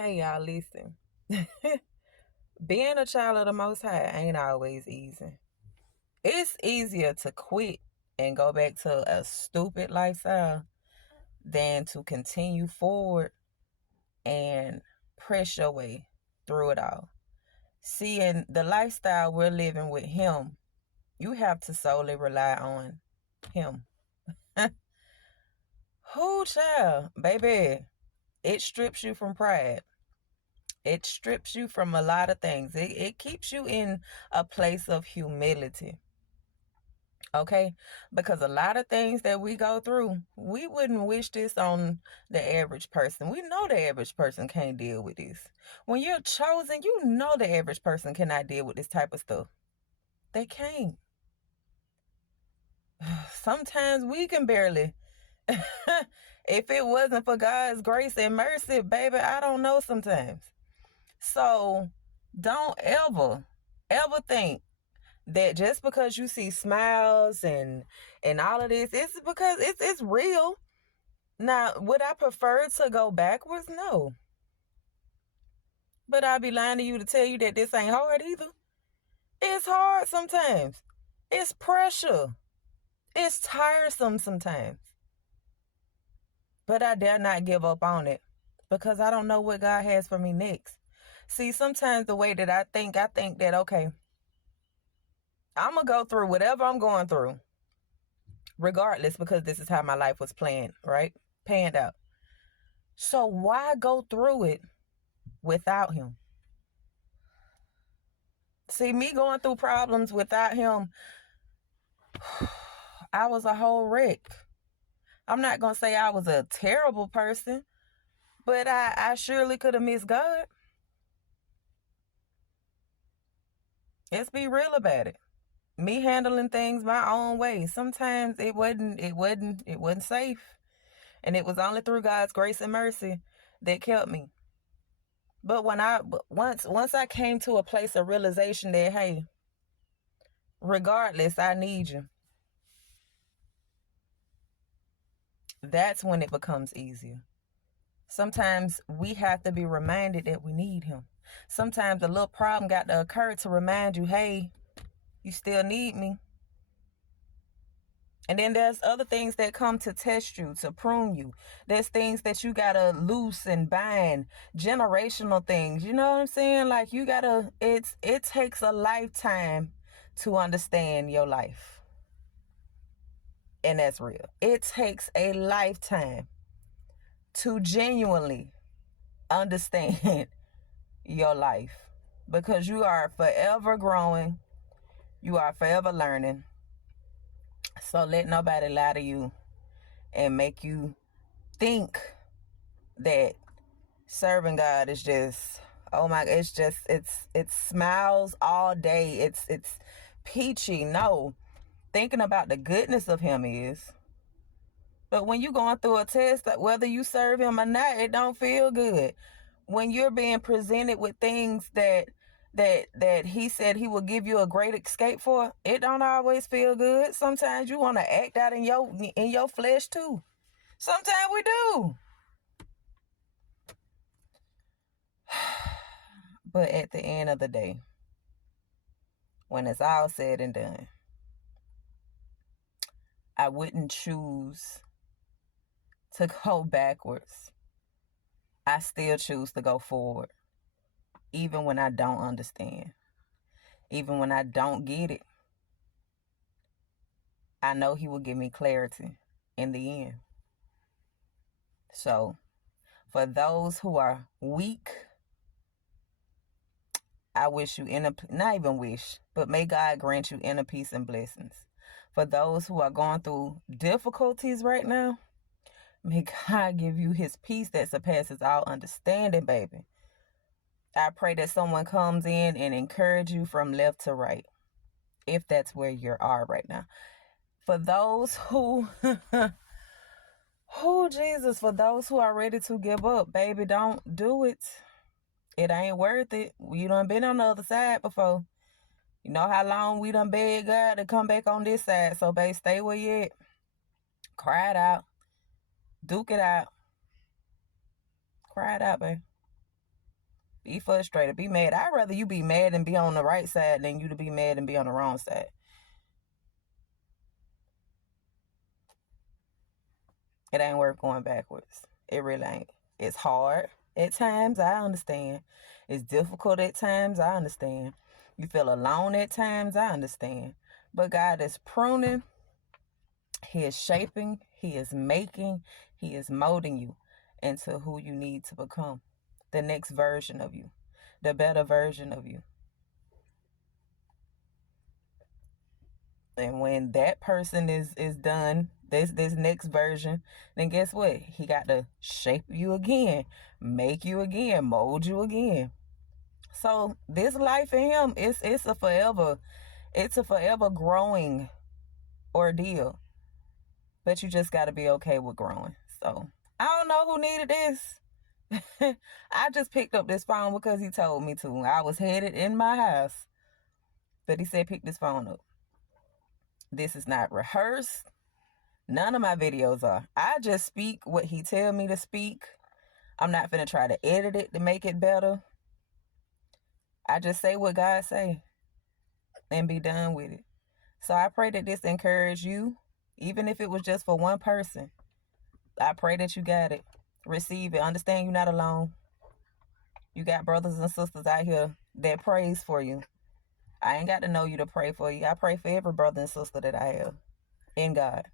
Hey y'all, listen. Being a child of the Most High ain't always easy. It's easier to quit and go back to a stupid lifestyle than to continue forward and press your way through it all. Seeing the lifestyle we're living with Him, you have to solely rely on Him. Who, child, baby? It strips you from pride. It strips you from a lot of things. It keeps you in a place of humility. Okay? Because a lot of things that we go through, we wouldn't wish this on the average person. We know the average person can't deal with this. When you're chosen, you know the average person cannot deal with this type of stuff. They can't. Sometimes we can barely. If it wasn't for God's grace and mercy, baby, I don't know sometimes. So don't ever think that just because you see smiles and all of this, it's because it's real. Now, would I prefer to go backwards? No. But I'd be lying to you to tell you that this ain't hard either. It's hard sometimes. It's pressure. It's tiresome sometimes. But I dare not give up on it because I don't know what God has for me next. See, sometimes the way that I think that, okay, I'm going to go through whatever I'm going through, regardless, because this is how my life was planned, right? Panned out. So why go through it without Him? See, me going through problems without Him, I was a whole wreck. I'm not going to say I was a terrible person, but I surely could have missed God. Let's be real about it. Me handling things my own way. Sometimes it wasn't safe. And it was only through God's grace and mercy that kept me. But once I came to a place of realization that, hey, regardless, I need you. That's when it becomes easier. Sometimes we have to be reminded that we need Him. Sometimes a little problem got to occur to remind you, hey, you still need me. And then there's other things that come to test you, to prune you. There's things that you gotta loose and bind, generational things. You know what I'm saying? Like it takes a lifetime to understand your life. And that's real. It takes a lifetime to genuinely understand your life because you are forever growing. You are forever learning. So let nobody lie to you and make you think that serving God is just, oh my, it's smiles all day. It's peachy. No, thinking about the goodness of Him is. But when you're going through a test, whether you serve Him or not, it don't feel good. When you're being presented with things that He said He will give you a great escape for, it don't always feel good. Sometimes you want to act out in your flesh too. Sometimes we do. But at the end of the day, when it's all said and done, I wouldn't choose to go backwards. I still choose to go forward, even when I don't understand, even when I don't get it. I know He will give me clarity in the end. So, for those who are weak, I wish you not even wish, but may God grant you inner peace and blessings. For those who are going through difficulties right now, may God give you His peace that surpasses all understanding, baby. I pray that someone comes in and encourage you from left to right, if that's where you are right now. For those who, Jesus, for those who are ready to give up, baby, don't do it. It ain't worth it. You done been on the other side before. You know how long we done begged God to come back on this side. So, babe, stay where you at. Cry it out. Duke it out. Cry it out, babe. Be frustrated. Be mad. I'd rather you be mad and be on the right side than you to be mad and be on the wrong side. It ain't worth going backwards. It really ain't. It's hard at times. I understand. It's difficult at times. I understand. You feel alone at times. I understand. But God is pruning. He is shaping. He is making. He is molding you into who you need to become. The next version of you. The better version of you. And when that person is done, this next version, then guess what? He got to shape you again, make you again, mold you again. So this life in him, it's a forever growing ordeal. But you just got to be okay with growing. So I don't know who needed this. I just picked up this phone because he told me to. I was headed in my house, but he said pick this phone up. This is not rehearsed. None of my videos are. I just speak what he tell me to speak. I'm not finna try to edit it to make it better. I just say what God say and be done with it. So I pray that this encourage you, even if it was just for one person. I pray that you got it. Receive it. Understand you're not alone. You got brothers and sisters out here that prays for you. I ain't got to know you to pray for you. I pray for every brother and sister that I have in God.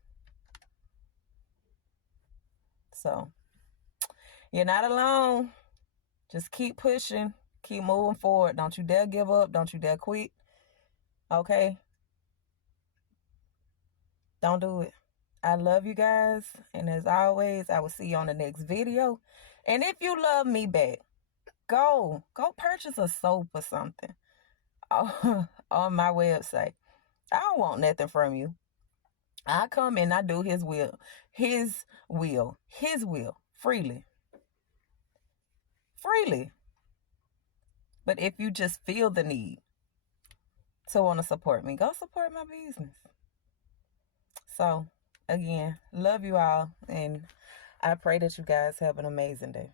So you're not alone. Just keep pushing. Keep moving forward. Don't you dare give up. Don't you dare quit. Okay? Don't do it. I love you guys. And as always, I will see you on the next video. And if you love me back, go purchase a soap or something on my website. I don't want nothing from you. I come and I do his will. His will. His will. Freely. Freely. But if you just feel the need to want to support me, go support my business. So, again, love you all. And I pray that you guys have an amazing day.